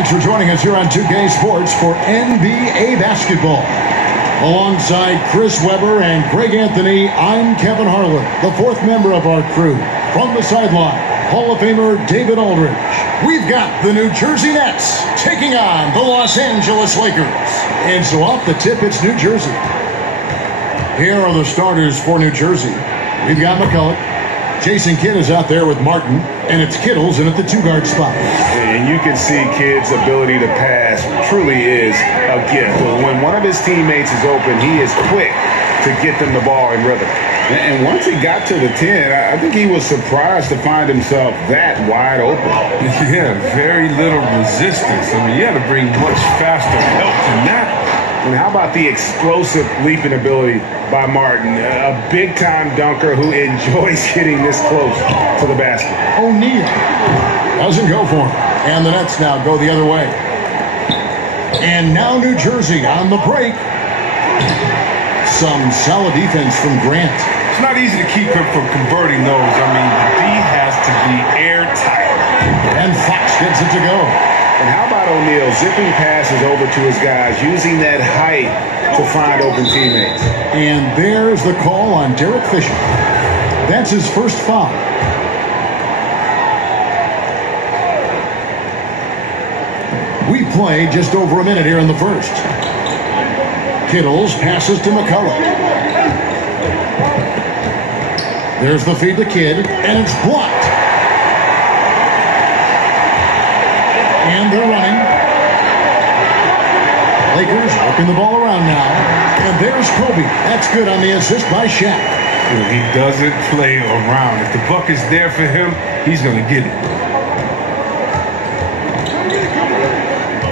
Thanks for joining us here on 2K Sports for NBA basketball. Alongside Chris Webber and Greg Anthony, I'm Kevin Harlan, the fourth member of our crew. From the sideline, Hall of Famer David Aldridge. We've got the New Jersey Nets taking on the Los Angeles Lakers. And so off the tip, it's New Jersey. Here are the starters for New Jersey. We've got McCulloch. Jason Kidd is out there with Martin, and it's Kittles in at the two-guard spot. And you can see Kidd's ability to pass truly is a gift. When one of his teammates is open, he is quick to get them the ball in rhythm. And once he got to the 10, I think he was surprised to find himself that wide open. Yeah, very little resistance. I mean, you had to bring much faster help than that. And how about the explosive leaping ability by Martin? A big-time dunker who enjoys hitting this close to the basket. O'Neal doesn't go for him. And the Nets now go the other way. And now New Jersey on the break. Some solid defense from Grant. It's not easy to keep him from converting those. I mean, the D has to be airtight. And Fox gets it to go. And how about O'Neal zipping passes over to his guys, using that height to find open teammates. And there's the call on Derek Fisher. That's his first foul. We play just over a minute here in the first. Kittles passes to McCulloch. There's the feed to Kidd, and it's blocked. And they're running. Lakers working the ball around now. And there's Kobe. That's good on the assist by Shaq. He doesn't play around. If the buck is there for him, he's going to get it.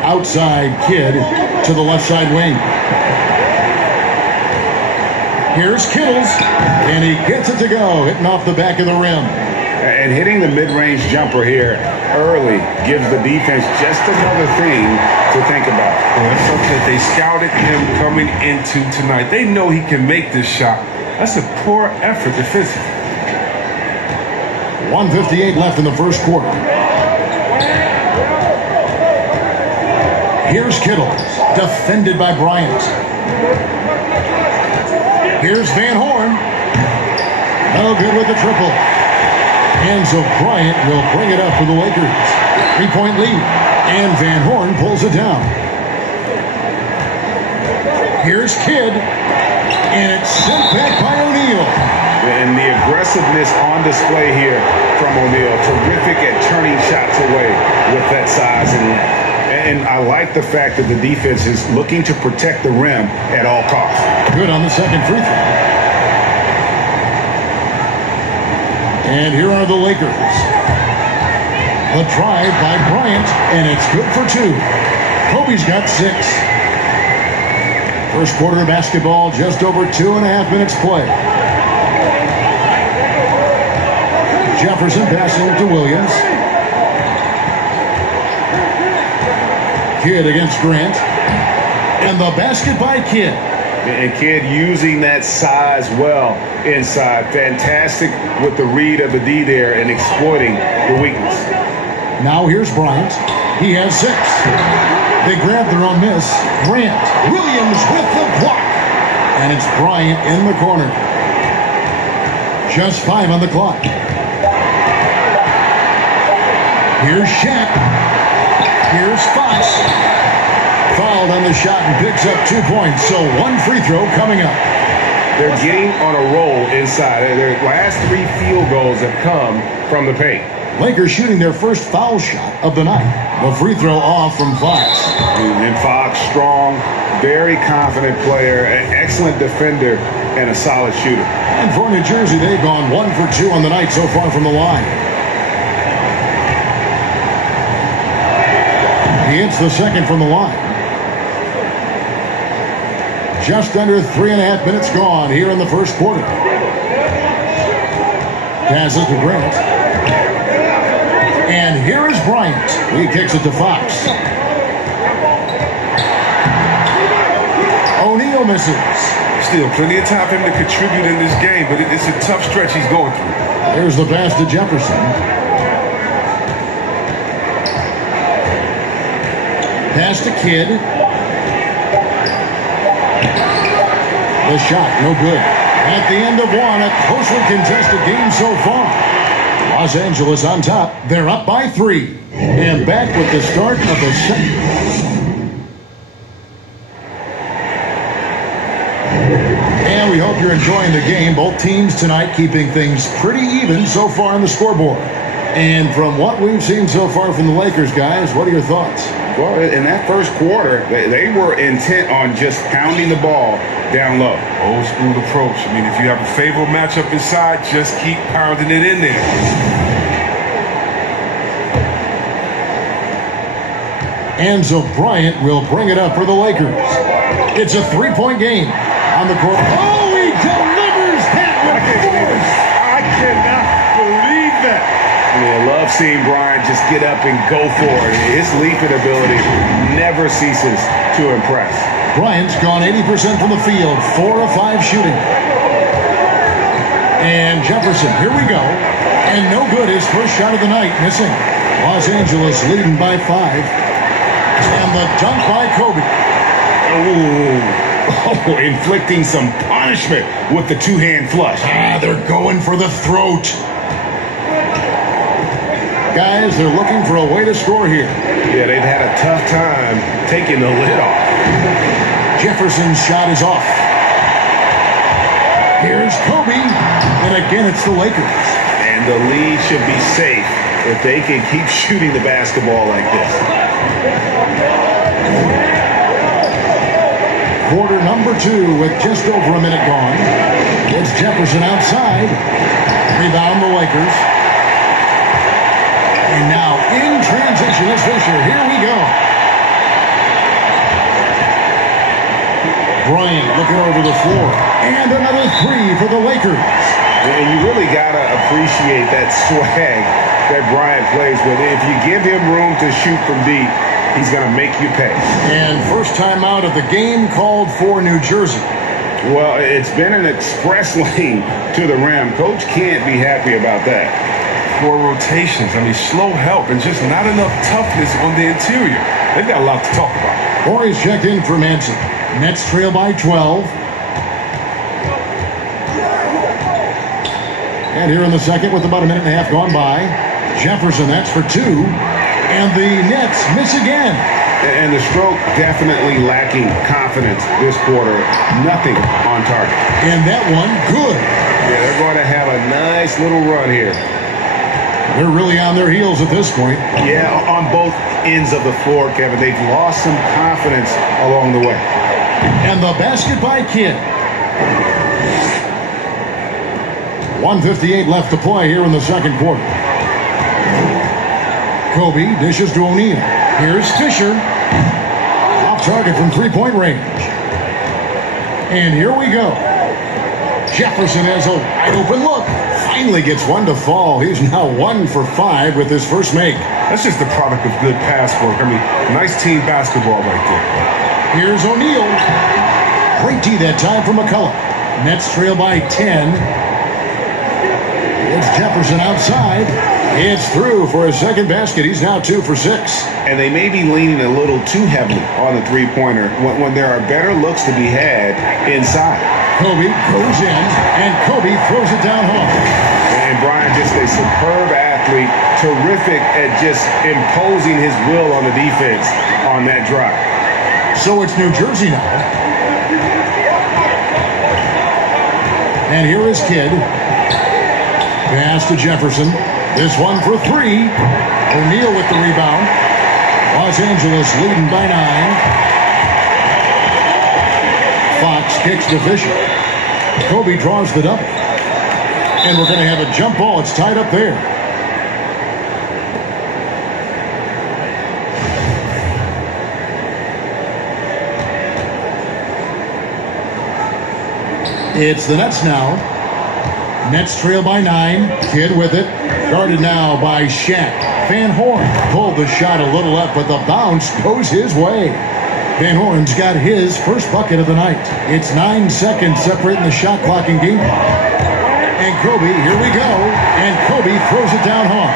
Outside Kidd to the left side wing. Here's Kittles. And he gets it to go, hitting off the back of the rim. And hitting the mid-range jumper here early gives the defense just another thing to think about. Well, that's something that they scouted him coming into tonight. They know he can make this shot. That's a poor effort defensively. 1:58 left in the first quarter. Here's Kittles, defended by Bryant. Here's Van Horn. No good with the triple. And so Bryant will bring it up for the Lakers. 3-point lead. And Van Horn pulls it down. Here's Kidd. And it's sent back by O'Neal. And the aggressiveness on display here from O'Neal. Terrific at turning shots away with that size and length. And I like the fact that the defense is looking to protect the rim at all costs. Good on the second free throw. And here are the Lakers. The drive by Bryant, and it's good for two. Kobe's got 6. First quarter of basketball, just over 2.5 minutes play. Jefferson passing to Williams. Kidd against Grant. And the basket by Kidd. And Kidd using that size well inside. Fantastic with the read of the D there and exploiting the weakness. Now here's Bryant. He has 6. They grab their own miss. Grant. Williams with the block. And it's Bryant in the corner. Just 5 on the clock. Here's Shaq. Here's Fox. Fouled on the shot and picks up 2 points. So 1 free throw coming up. They're getting on a roll inside. Their last 3 field goals have come from the paint. Lakers shooting their first foul shot of the night. The free throw off from Fox. And Fox, strong, very confident player, an excellent defender, and a solid shooter. And for New Jersey, they've gone 1 for 2 on the night so far from the line. He hits the second from the line. Just under 3.5 minutes gone here in the first quarter. Passes to Grant. And here is Bryant. He kicks it to Fox. O'Neal misses. Still plenty of time for him to contribute in this game, but it's a tough stretch he's going through. There's the pass to Jefferson. Pass to Kidd. The shot, no good. At the end of one, a closely contested game so far. Los Angeles on top. They're up by 3. And back with the start of the second. And we hope you're enjoying the game. Both teams tonight keeping things pretty even so far on the scoreboard. And from what we've seen so far from the Lakers, guys, what are your thoughts? Well, in that first quarter, they were intent on just pounding the ball down low. Old school approach. I mean, if you have a favorable matchup inside, just keep pounding it in there. And so Bryant will bring it up for the Lakers. It's a 3-point game on the court. Oh, he delivers that with force. I cannot believe that. I love seeing Bryant just get up and go for it. His leaping ability never ceases to impress. Bryant's gone 80% from the field, 4 of 5 shooting. And Jefferson, here we go. And no good, his first shot of the night, missing. Los Angeles leading by 5. And the dunk by Kobe. Oh, inflicting some punishment with the two-hand flush. They're going for the throat. Guys, they're looking for a way to score here. Yeah, they've had a tough time taking the lid off. Jefferson's shot is off. Here's Kobe. And again, it's the Lakers. And the lead should be safe if they can keep shooting the basketball like this. Quarter number 2 with just over a minute gone. It's Jefferson outside. Rebound the Lakers. And now in transition is Fisher. Here we go. Bryant looking over the floor. And another 3 for the Lakers. And you really got to appreciate that swag that Bryant plays with. If you give him room to shoot from deep, he's going to make you pay. And first time out of the game called for New Jersey. Well, it's been an express lane to the rim. Coach can't be happy about that. 4 rotations. I mean, slow help and just not enough toughness on the interior. They've got a lot to talk about. Corey's checked in for Manson. Nets trail by 12. And here in the second with about a minute and a half gone by. Jefferson, that's for 2. And the Nets miss again. And the stroke definitely lacking confidence this quarter. Nothing on target. And that one, good. Yeah, they're going to have a nice little run here. They're really on their heels at this point. Yeah, on both ends of the floor, Kevin. They've lost some confidence along the way. And the basket by Kidd. 1:58 left to play here in the second quarter. Kobe dishes to O'Neal. Here's Fisher. Off target from 3-point range. And here we go. Jefferson has a wide open look. Finally gets one to fall. He's now 1 for 5 with his first make. That's just the product of good pass work. I mean, nice team basketball right there. Here's O'Neal. Great D that time from McCullough. Nets trail by 10. It's Jefferson outside. It's through for his second basket. He's now 2 for 6. And they may be leaning a little too heavily on the three-pointer when there are better looks to be had inside. Kobe goes in, and Kobe throws it down home. And Bryant, just a superb athlete, terrific at just imposing his will on the defense on that drive. So it's New Jersey now. And here is Kidd. Pass to Jefferson. This one for 3. O'Neal with the rebound. Los Angeles leading by 9. Fox kicks to Fisher. Kobe draws the double. And we're going to have a jump ball. It's tied up there. It's the Nets now. Nets trail by 9. Kidd with it. Guarded now by Shaq. Van Horn pulled the shot a little up, but the bounce goes his way. Van Horn's got his first bucket of the night. It's 9 seconds separating the shot clock and game clock. And Kobe, here we go. And Kobe throws it down hard.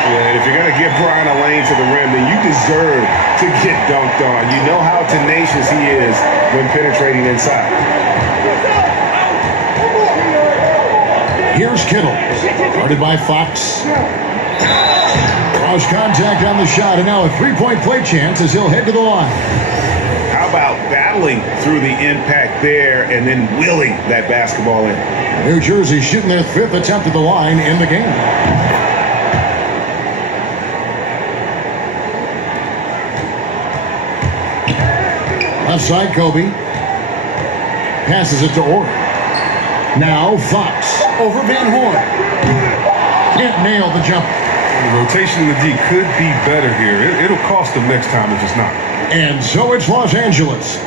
Yeah, and if you're going to give Bryant a lane to the rim, then you deserve to get dunked on. You know how tenacious he is when penetrating inside. Here's Kittle, guarded by Fox. Draws contact on the shot, and now a three-point play chance as he'll head to the line. How about battling through the impact there and then wheeling that basketball in? New Jersey shooting their fifth attempt at the line in the game. Left side, Kobe. Passes it to Orr. Now Fox over Van Horn. Can't nail the jumper. The rotation in the D could be better here. It'll cost them next time if it's not. And so it's Los Angeles.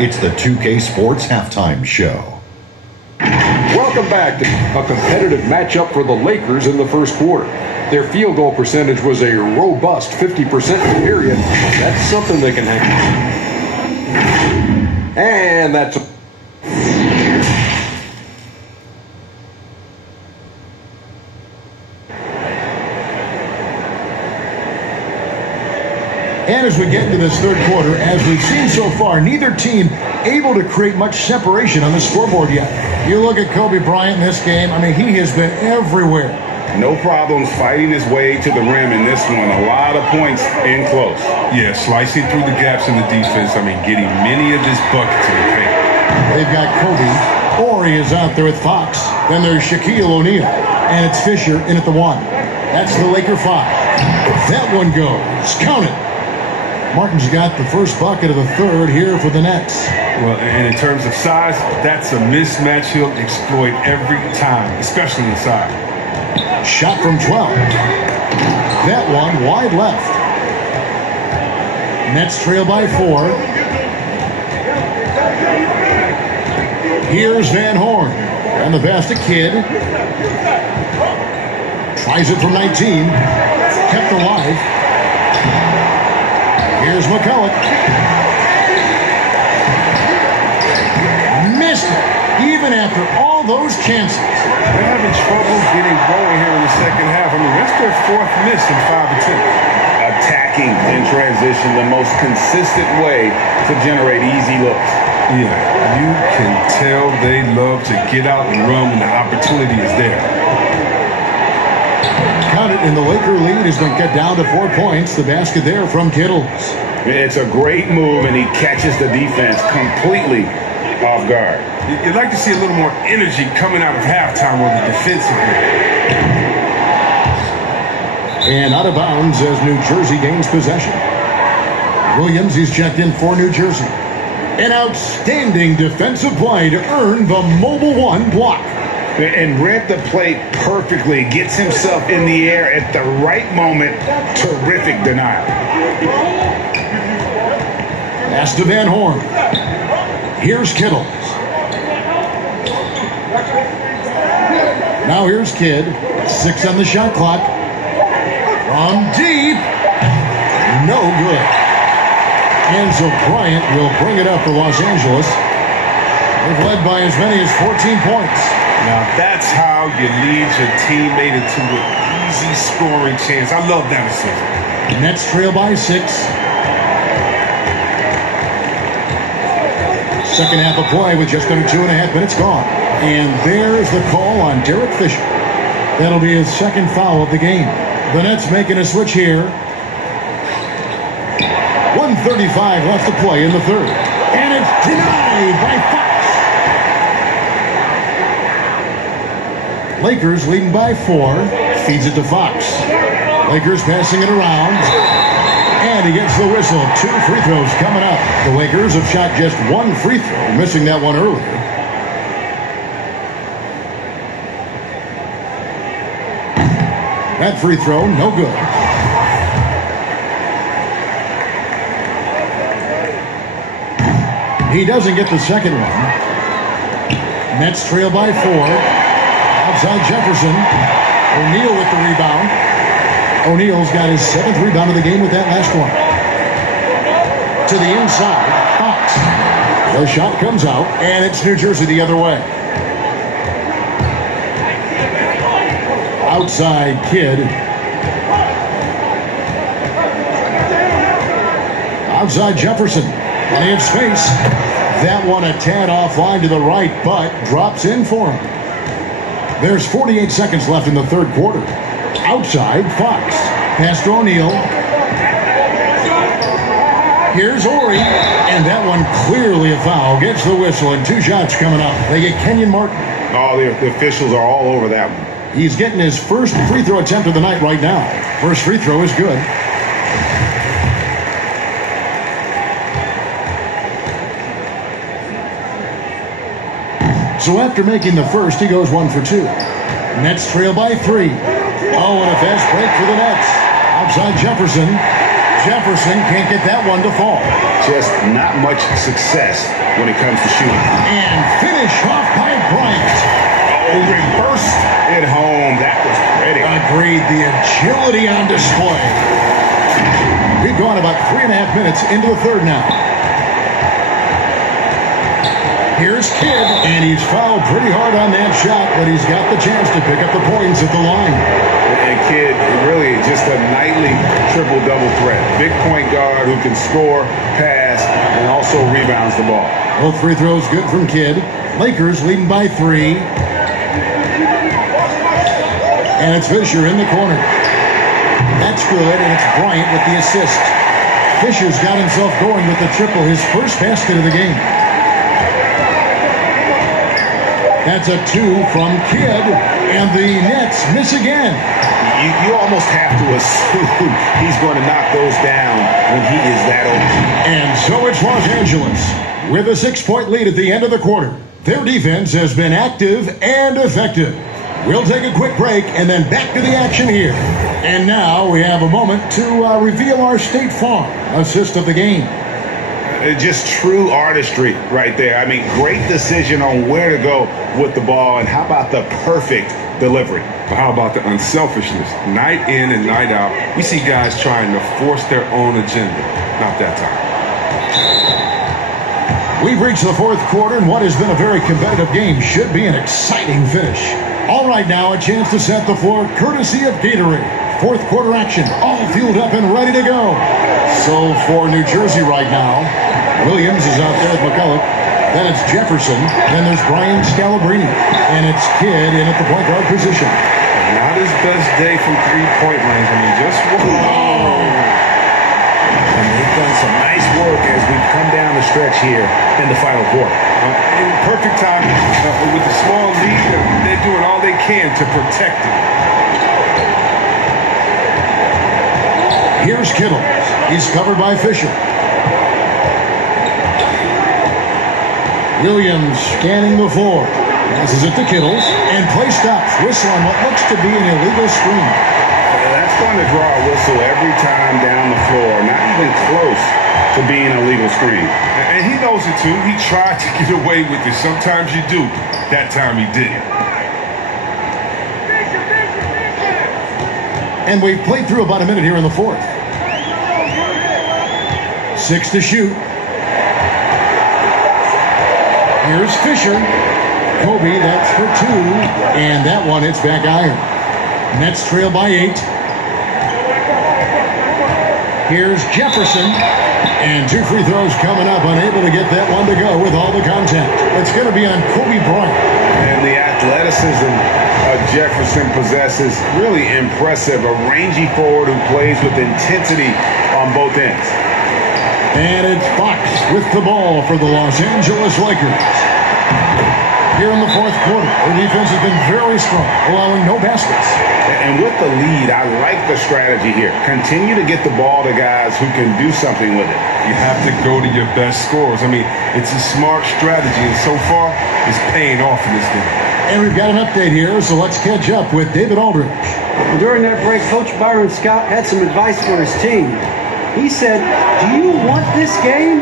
It's the 2K Sports Halftime Show. Welcome back to a competitive matchup for the Lakers in the first quarter. Their field goal percentage was a robust 50% in the period. That's something they can hang. And that's And as we get into this third quarter, as we've seen so far, neither team able to create much separation on the scoreboard yet. You look at Kobe Bryant in this game, I mean, he has been everywhere. No problems fighting his way to the rim in this one. A lot of points in close. Yeah, slicing through the gaps in the defense. I mean, getting many of his buckets in the paint. They've got Kobe. Ori is out there with Fox. Then there's Shaquille O'Neal. And it's Fisher in at the one. That's the Laker five. That one goes. Count it. Martin's got the first bucket of the third here for the Nets. Well, and in terms of size, that's a mismatch he'll exploit every time, especially inside. Shot from 12. That one wide left. Nets trail by 4. Here's Van Horn. And the pass to Kidd. Tries it from 19. Kept alive. Here's McCulloch. Missed it, even after all those chances. They're having trouble getting going here in the second half. I mean, that's their fourth miss in 5 attempts. Attacking in transition, the most consistent way to generate easy looks. Yeah, you can tell they love to get out and run when the opportunity is there. Count it, and the Laker lead has been cut down to 4 points. The basket there from Kittles. It's a great move, and he catches the defense completely off guard. You'd like to see a little more energy coming out of halftime on the defensive end. And out of bounds as New Jersey gains possession. Williams, he's checked in for New Jersey. An outstanding defensive play to earn the Mobile One block. And read the play perfectly. Gets himself in the air at the right moment. Terrific denial. Pass to Van Horn. Here's Kittles. Now here's Kidd. 6 on the shot clock. From deep. No good. And so Bryant will bring it up for Los Angeles. They've led by as many as 14 points. Now that's how you lead your teammate into an easy scoring chance. I love that assist. Nets trail by 6. Second half of play with just under 2.5 minutes gone. And there's the call on Derek Fisher. That'll be his second foul of the game. The Nets making a switch here. 1:35 left to play in the third. And it's denied by Fox. Lakers leading by 4. Feeds it to Fox. Lakers passing it around. And he gets the whistle. 2 free throws coming up. The Lakers have shot just 1 free throw, missing that one earlier. That free throw, no good. He doesn't get the second one. Nets trail by 4. Outside Jefferson. O'Neal with the rebound. O'Neal's got his 7th rebound of the game with that last one. To the inside, Fox. The shot comes out, and it's New Jersey the other way. Outside Kidd. Outside Jefferson. Plenty of space. That one a tad offline to the right, but drops in for him. There's 48 seconds left in the third quarter. Outside Fox. Pass to O'Neal. Here's Ori, and that one clearly a foul. Gets the whistle, and 2 shots coming up. They get Kenyon Martin. Oh, the officials are all over that one. He's getting his first free throw attempt of the night right now. First free throw is good. So after making the first, he goes 1 for 2. Nets trail by 3. Oh, and a fast break for the Nets. Outside Jefferson. Jefferson can't get that one to fall. Just not much success when it comes to shooting. And finish off by Bryant. Oh, reversed it home. That was pretty. Agreed. The agility on display. We've gone about 3.5 minutes into the third now. Here's Kidd, and he's fouled pretty hard on that shot, but he's got the chance to pick up the points at the line. And Kidd, really just a nightly triple-double threat. Big point guard who can score, pass, and also rebounds the ball. Both free throws good from Kidd. Lakers leading by 3. And it's Fisher in the corner. That's good, and it's Bryant with the assist. Fisher's got himself going with the triple, his first basket of the game. That's a 2 from Kidd, and the Nets miss again. You almost have to assume he's going to knock those down when he is that open. And so it's Los Angeles with a 6-point lead at the end of the quarter. Their defense has been active and effective. We'll take a quick break and then back to the action here. And now we have a moment to reveal our State Farm assist of the game. Just true artistry right there. I mean, great decision on where to go with the ball, and how about the perfect delivery? But how about the unselfishness? Night in and night out, we see guys trying to force their own agenda. Not that time. We've reached the fourth quarter, and what has been a very competitive game should be an exciting finish. All right, now a chance to set the floor courtesy of Gatorade. Fourth quarter action, all fueled up and ready to go. So for New Jersey right now, Williams is out there at McCulloch. Then it's Jefferson. Then there's Bryant Scalabrine. And it's Kidd in at the point guard position. Not his best day from three-point range. I mean, just whoa. And they've done some nice work as we come down the stretch here in the final quarter. In perfect time with the small lead, they're doing all they can to protect it. Here's Kittle. He's covered by Fisher. Williams scanning the floor. Passes it to Kittles. And play stops. Whistle on what looks to be an illegal screen. That's going to draw a whistle every time down the floor. Not even close to being a legal screen. And he knows it too. He tried to get away with it. Sometimes you do. That time he didn't. And we've played through about a minute here in the fourth. 6 to shoot. Here's Fisher. Kobe, that's for 2. And that one hits back iron. Nets trail by 8. Here's Jefferson. And 2 free throws coming up. Unable to get that one to go with all the contact. It's going to be on Kobe Bryant. And the athleticism Jefferson possesses, really impressive. A rangy forward who plays with intensity on both ends. And it's Fox with the ball for the Los Angeles Lakers. Here in the fourth quarter, their defense has been very strong, allowing no baskets. And with the lead, I like the strategy here. Continue to get the ball to guys who can do something with it. You have to go to your best scorers. I mean, it's a smart strategy, and so far, it's paying off in this game. And we've got an update here, so let's catch up with David Aldridge. During that break, Coach Byron Scott had some advice for his team. He said, do you want this game?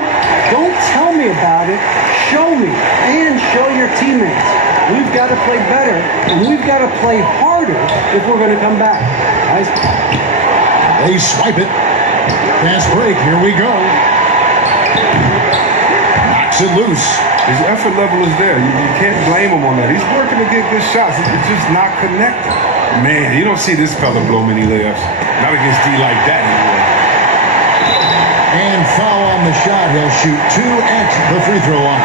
Don't tell me about it. Show me and show your teammates. We've got to play better, and we've got to play harder if we're going to come back. They swipe it. Fast break. Here we go. Knocks it loose. His effort level is there. You can't blame him on that. He's working to get good shots. It's just not connected. Man, you don't see this fella blow many layups. Not against D like that anyway. And foul on the shot. He'll shoot 2 at the free throw line.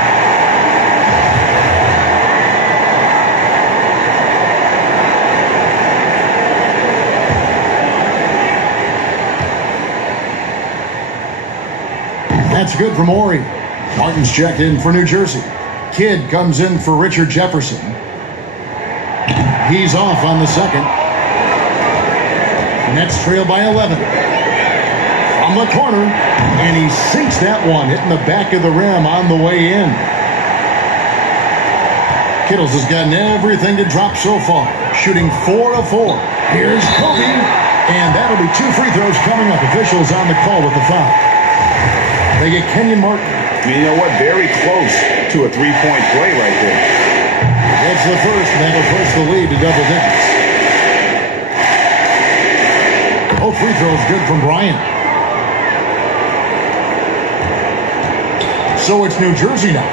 That's good from Ori. Martin's checked in for New Jersey. Kidd comes in for Richard Jefferson. He's off on the second. Nets trail by 11. From the corner, and he sinks that one, hitting the back of the rim on the way in. Kittles has gotten everything to drop so far, shooting 4 of 4. Here's Kobe, and that'll be 2 free throws coming up. Officials on the call with the foul. They get Kenyon Martin. You know what? Very close to a three-point play right there. That's the first, and that'll push the lead to double digits. Both free throws good from Bryant. So it's New Jersey now.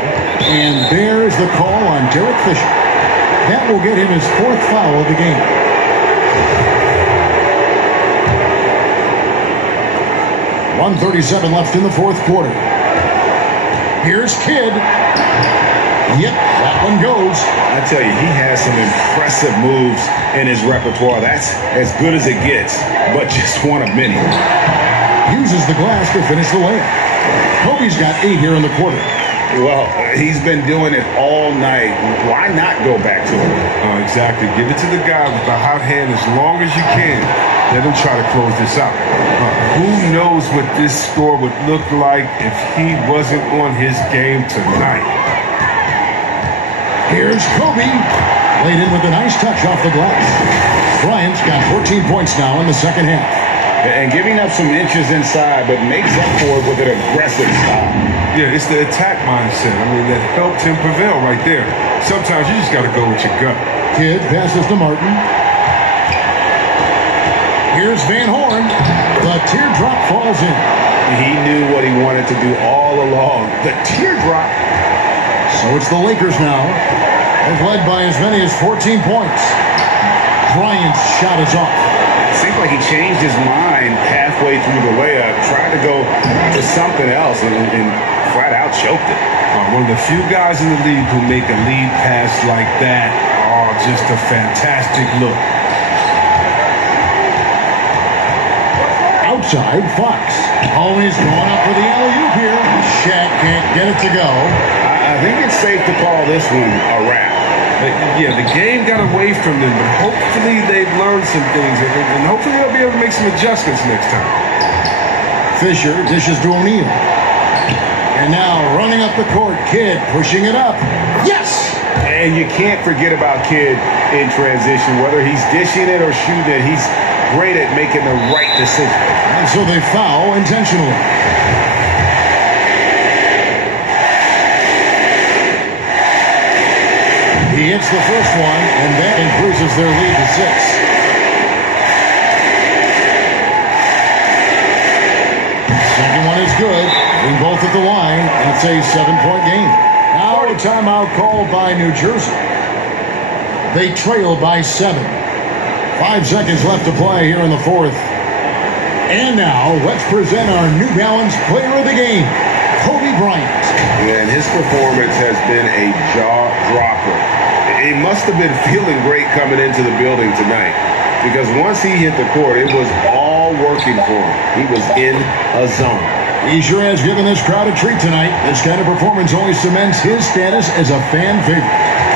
And there's the call on Derek Fisher. That will get him his 4th foul of the game. .137 left in the 4th quarter. Here's Kidd. Yep, that one goes. I tell you, he has some impressive moves in his repertoire. That's as good as it gets, but just one of many. Uses the glass to finish the layup. Kobe's got 8 here in the quarter. Well, he's been doing it all night. Why not go back to him? Exactly. Give it to the guy with the hot hand as long as you can. Let him try to close this out. Who knows what this score would look like if he wasn't on his game tonight. Here's Kobe. Laid in with a nice touch off the glass. Bryant's got 14 points now in the second half. And giving up some inches inside, but makes up for it with an aggressive style. Yeah, it's the attack mindset. I mean, that helped him prevail right there. Sometimes you just got to go with your gut. Kidd passes to Martin. Here's Van Horn. The teardrop falls in. He knew what he wanted to do all along. The teardrop. So it's the Lakers now. They've led by as many as 14 points. Bryant's shot is off. Seems like he changed his mind halfway through the layup, tried to go to something else, and flat out choked it. One of the few guys in the league who make a lead pass like that. Oh, just a fantastic look. Outside, Fox. Always going up for the alley-oop here. Shaq can't get it to go. I think it's safe to call this one a wrap. Yeah, the game got away from them, but hopefully they've learned some things, and hopefully they'll be able to make some adjustments next time. Fisher dishes to O'Neal. And now running up the court, Kidd pushing it up. Yes! And you can't forget about Kidd in transition. Whether he's dishing it or shooting it, he's great at making the right decision. And so they foul intentionally. He hits the first one, and that increases their lead to 6. Second one is good. Being both at the line, and it's a 7-point game. Now a timeout called by New Jersey. They trail by 7. 5 seconds left to play here in the 4th. And now let's present our New Balance Player of the Game, Kobe Bryant. And his performance has been a jaw-dropper. He must have been feeling great coming into the building tonight, because once he hit the court, it was all working for him. He was in a zone. He sure has given this crowd a treat tonight. This kind of performance only cements his status as a fan favorite.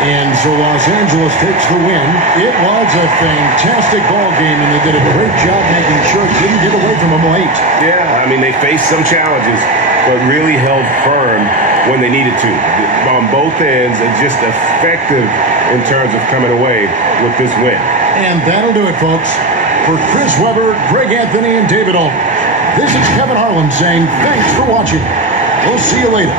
And so Los Angeles takes the win. It was a fantastic ball game, and they did a great job making sure it didn't get away from them late. Yeah, I mean, they faced some challenges, but really held firm when they needed to. On both ends, and just effective in terms of coming away with this win. And that'll do it, folks. For Chris Webber, Greg Anthony, and David Aldridge, this is Kevin Harlan saying thanks for watching. We'll see you later.